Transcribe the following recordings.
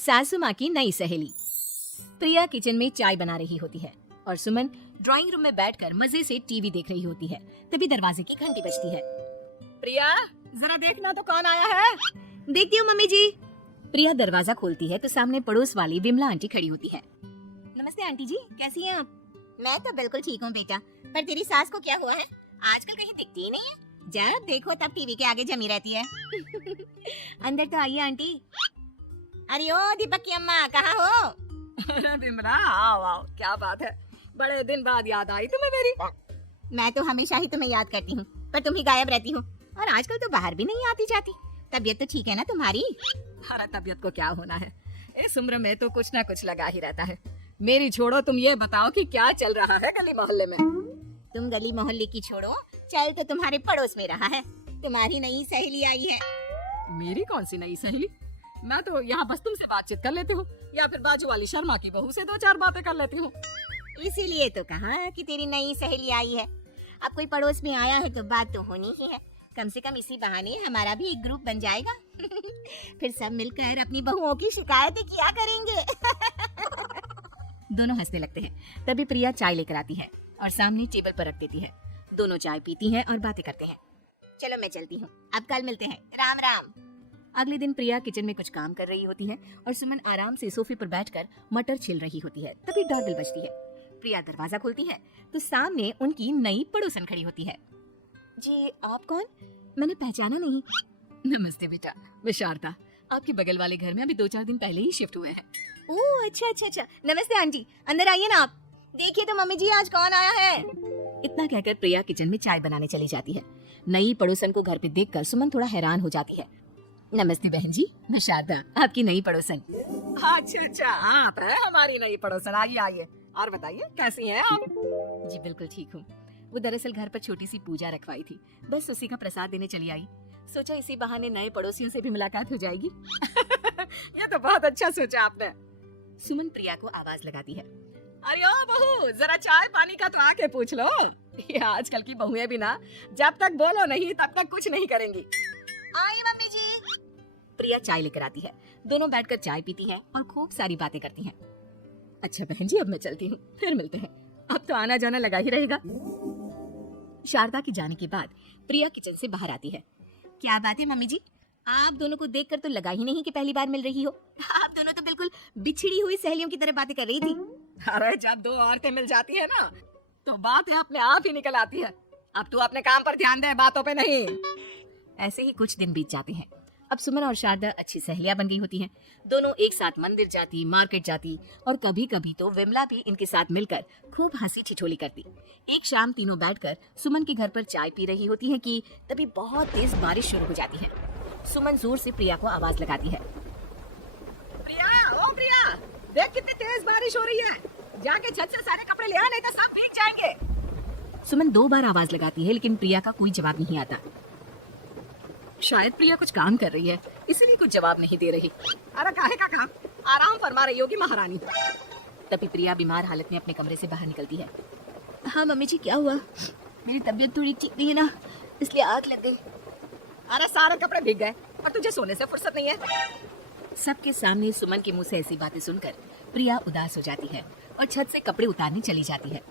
सासू माँ की नई सहेली। प्रिया किचन में चाय बना रही होती है और सुमन ड्राइंग रूम में बैठकर मजे से टीवी देख रही होती है। तभी दरवाजे की घंटी बजती है। प्रिया, जरा देखना तो कौन आया है। देखती हूँ मम्मी जी। प्रिया दरवाजा खोलती है तो सामने पड़ोस वाली विमला आंटी खड़ी होती है। नमस्ते आंटी जी, कैसी हैं आप? मैं तो बिल्कुल ठीक हूँ बेटा, पर तेरी सास को क्या हुआ है? आजकल कहीं दिखती ही नहीं है। जब देखो तब टीवी के आगे जमी रहती है। अंदर तो आइए आंटी। अरे ओ दीपक की अम्मा, कहाँ हो? विमला, आओ आओ, क्या बात है, बड़े दिन बाद याद आई तुम्हें मेरी। मैं तो हमेशा ही तुम्हें याद करती हूँ, पर तुम ही गायब रहती हो और आजकल तो बाहर भी नहीं आती जाती। तबीयत तो ठीक है ना तुम्हारी? अरे तबीयत को क्या होना है, इस उम्र में तो कुछ ना कुछ लगा ही रहता है। मेरी छोड़ो, तुम ये बताओ कि क्या चल रहा है गली मोहल्ले में? तुम गली मोहल्ले की छोड़ो, चल तो तुम्हारे पड़ोस में रहा है। तुम्हारी नई सहेली आई है। मेरी कौन सी नई सहेली? मैं तो यहाँ बस तुमसे बातचीत कर लेती हूँ या फिर बाजू वाली शर्मा की बहू से दो चार बातें कर लेती हूँ। इसीलिए तो कहा कि तेरी नई सहेली आई है। अब कोई पड़ोस में आया है तो बात तो होनी ही है। कम से कम इसी बहाने हमारा भी एक ग्रुप बन जाएगा। फिर सब मिलकर अपनी बहुओं की शिकायतें किया करेंगे। दोनों हंसने लगते हैं। तभी प्रिया चाय लेकर आती है और सामने टेबल पर रख देती है। दोनों चाय पीती हैं और बातें करते हैं। चलो मैं चलती हूँ, अब कल मिलते हैं। राम राम। अगले दिन प्रिया किचन में कुछ काम कर रही होती है और सुमन आराम से सोफे पर बैठकर मटर छिल रही होती है। तभी डोरबेल बजती है। प्रिया दरवाजा खोलती है तो सामने उनकी नई पड़ोसन खड़ी होती है। जी आप कौन? मैंने पहचाना नहीं। नमस्ते बेटा, मैं शारदा, आपके बगल वाले घर में अभी 2-4 दिन पहले ही शिफ्ट हुए हैं। ओह अच्छा अच्छा अच्छा, नमस्ते आंटी, अंदर आइए ना आप। देखिए तो मम्मी जी आज कौन आया है। इतना कहकर प्रिया किचन में चाय बनाने चली जाती है। नई पड़ोसन को घर पे देखकर सुमन थोड़ा हैरान हो जाती है। नमस्ते बहन जी, मैं शारदा, आपकी नई पड़ोसन। अच्छा अच्छा, आप है हमारी नई पड़ोसन। आइए आइए, और बताइए कैसी हैं आप? जी बिल्कुल ठीक हूँ। वो दरअसल घर पर छोटी सी पूजा रखवाई थी, बस उसी का प्रसाद देने चली आई। सोचा इसी बहाने नए पड़ोसियों से भी मुलाकात हो जाएगी। ये तो बहुत अच्छा सोचा आपने। सुमन प्रिया को आवाज लगाती है। अरे ओ बहू, जरा चाय पानी का तो आके पूछ लो। ये आजकल की बहुएं भी ना, जब तक बोलो नहीं तब तक कुछ नहीं करेंगी। आई मम्मी जी। प्रिया चाय लेकर आती है। दोनों बैठकर चाय पीती हैं और खूब सारी बातें करती हैं। अच्छा बहन जी, अब मैं चलती हूँ, फिर मिलते हैं। अब तो आना जाना लगा ही रहेगा। शारदा के जाने के बाद प्रिया किचन से बाहर आती है। क्या बात है मम्मी जी, आप दोनों को देखकर तो लगा ही नहीं कि पहली बार मिल रही हो। आप दोनों तो बिल्कुल बिछड़ी हुई सहेलियों की तरह बातें कर रही थी। अरे जब दो औरतें मिल जाती है ना, तो बातें अपने आप ही निकल आती है। अब तू अपने काम पर ध्यान दे, बातों पे नहीं। ऐसे ही कुछ दिन बीत जाते हैं। अब सुमन और शारदा अच्छी सहेलियां बन गई होती हैं। दोनों एक साथ मंदिर जाती, मार्केट जाती और कभी कभी तो विमला भी इनके साथ मिलकर खूब हंसी ठिठोली करती। एक शाम तीनों बैठकर सुमन के घर पर चाय पी रही होती हैं कि तभी बहुत तेज बारिश शुरू हो जाती है। सुमन जोर से प्रिया को आवाज लगाती है। प्रिया, ओ प्रिया, देख कितनी तेज बारिश हो रही है। जाके छत से सारे कपड़े ले आ, नहीं तो सब भीग जाएंगे। सुमन 2 बार आवाज लगाती है लेकिन प्रिया का कोई जवाब नहीं आता। शायद प्रिया कुछ काम कर रही है, इसलिए कुछ जवाब नहीं दे रही। अरे काहे का काम, आराम फरमा रही होगी महारानी। तभी प्रिया बीमार हालत में अपने कमरे से बाहर निकलती है। हाँ मम्मी जी, क्या हुआ? मेरी तबीयत थोड़ी ठीक नहीं है ना, इसलिए आग लग गई। अरे सारे कपड़े भीग गए और तुझे सोने से फुर्सत नहीं है। सबके सामने सुमन के मुंह से ऐसी बातें सुनकर प्रिया उदास हो जाती है और छत से कपड़े उतारने चली जाती है।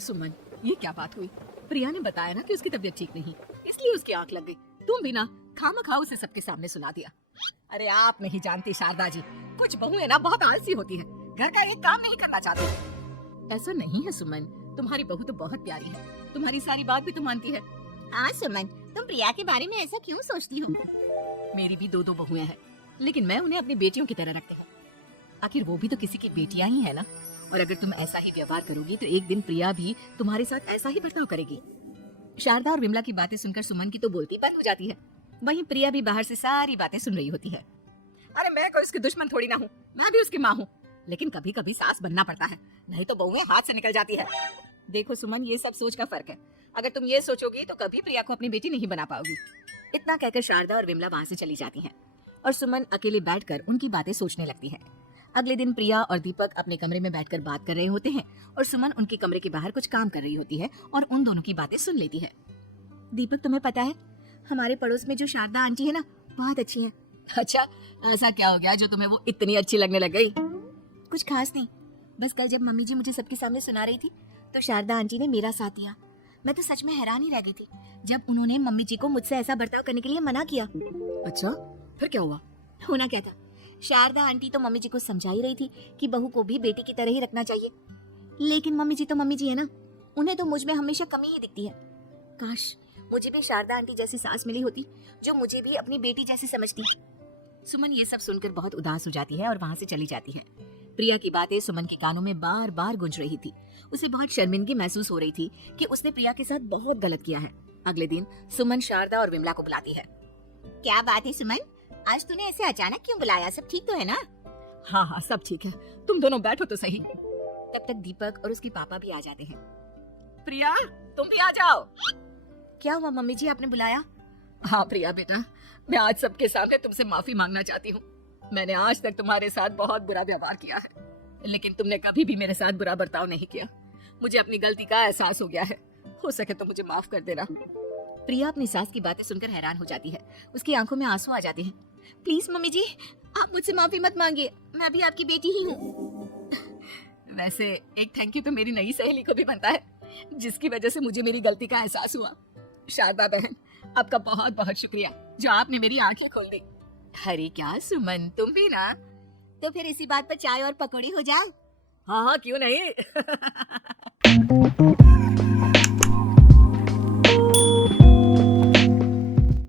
सुमन, ये क्या बात हुई? प्रिया ने बताया ना कि उसकी तबीयत ठीक नहीं, इसलिए उसकी आंख लग गई। तुम भी ना खामखा उसे सबके सामने सुना दिया। अरे आप नहीं जानती शारदा जी, कुछ बहुएं ना बहुत आलसी होती हैं, घर का एक काम नहीं करना चाहती। ऐसा नहीं है सुमन, तुम्हारी बहू तो बहुत प्यारी है, तुम्हारी सारी बात भी तो मानती है। हाँ सुमन, तुम प्रिया के बारे में ऐसा क्यों सोचती हो? मेरी भी 2 बहुएं हैं, लेकिन मैं उन्हें अपनी बेटियों की तरह रखती हूँ। आखिर वो भी तो किसी की बेटियां ही है ना। और अगर तुम ऐसा ही व्यवहार करोगी तो एक दिन प्रिया भी तुम्हारे साथ ऐसा ही बर्ताव करेगी। शारदा और विमला की बातें सुनकर सुमन की तो बोलती बंद हो जाती है। वहीं प्रिया भी बाहर से सारी बातें सुन रही होती है। अरे मैं कोई उसकी दुश्मन थोड़ी ना हूँ, मैं भी उसकी माँ हूँ, लेकिन कभी कभी सास बनना पड़ता है, नहीं तो बहुएं हाथ से निकल जाती है। देखो सुमन, ये सब सोच का फर्क है। अगर तुम ये सोचोगी तो कभी प्रिया को अपनी बेटी नहीं बना पाओगी। इतना कहकर शारदा और विमला वहाँ से चली जाती हैं और सुमन अकेले बैठकर उनकी बातें सोचने लगती है। अगले दिन प्रिया और दीपक अपने कमरे में बैठकर बात कर रहे होते हैं और सुमन उनके कमरे के बाहर कुछ काम कर रही होती है और उन दोनों की बातें सुन लेती है। दीपक, तुम्हें पता है हमारे पड़ोस में जो शारदा आंटी है ना, बहुत अच्छी है। अच्छा, ऐसा क्या हो गया जो तुम्हें वो इतनी अच्छी लगने लग गई? कुछ खास नहीं, बस कल जब मम्मी जी मुझे सबके सामने सुना रही थी तो शारदा आंटी ने मेरा साथ दिया। मैं तो सच में हैरान ही रह गई थी जब उन्होंने मम्मी जी को मुझसे ऐसा बर्ताव करने के लिए मना किया। अच्छा, फिर क्या हुआ? होना क्या था, शारदा आंटी तो मम्मी जी को समझा ही रही थी कि बहू को भी बेटी की तरह ही रखना चाहिए, लेकिन मम्मी जी तो मम्मी जी है ना, उन्हें तो मुझ में हमेशा कमी ही दिखती है। काश मुझे भी शारदा आंटी जैसी सास मिली होती जो मुझे भी अपनी बेटी जैसी समझती। सुमन ये सब सुनकर बहुत उदास हो जाती है और वहां से चली जाती है। प्रिया की बातें सुमन के कानों में बार बार गूंज रही थी। उसे बहुत शर्मिंदगी महसूस हो रही थी कि उसने प्रिया के साथ बहुत गलत किया है। अगले दिन सुमन शारदा और विमला को बुलाती है। क्या बात है सुमन, आज तूने ऐसे अचानक क्यों बुलाया? सब ठीक तो है ना? हाँ हाँ, सब ठीक है, तुम दोनों बैठो तो सही। तब तक दीपक और उसके पापा भी आ जाते हैं। प्रिया, तुम भी आ जाओ। क्या हुआ मम्मी जी, आपने बुलाया? हाँ प्रिया बेटा, मैं आज सबके सामने तुमसे माफी मांगना चाहती हूँ। मैंने आज तक तुम्हारे साथ बहुत बुरा व्यवहार किया है, लेकिन तुमने कभी भी मेरे साथ बुरा बर्ताव नहीं किया। मुझे अपनी गलती का एहसास हो गया है, हो सके तो मुझे माफ कर देना। प्रिया अपनी सास की बातें सुनकर हैरान हो जाती है, उसकी आंखों में आंसू आ जाते हैं। प्लीज मम्मी जी, आप मुझसे माफी मत मांगिए, मैं भी आपकी बेटी ही हूँ। वैसे एक थैंक यू तो मेरी नई सहेली को भी बनता है, जिसकी वजह से मुझे मेरी गलती का एहसास हुआ। शारदा बहन, आपका बहुत बहुत शुक्रिया जो आपने मेरी आंखें खोल दी। अरे क्या सुमन, तुम भी ना? तो फिर इसी बात पर चाय और पकौड़ी हो जाए। हाँ हाँ, क्यों नहीं।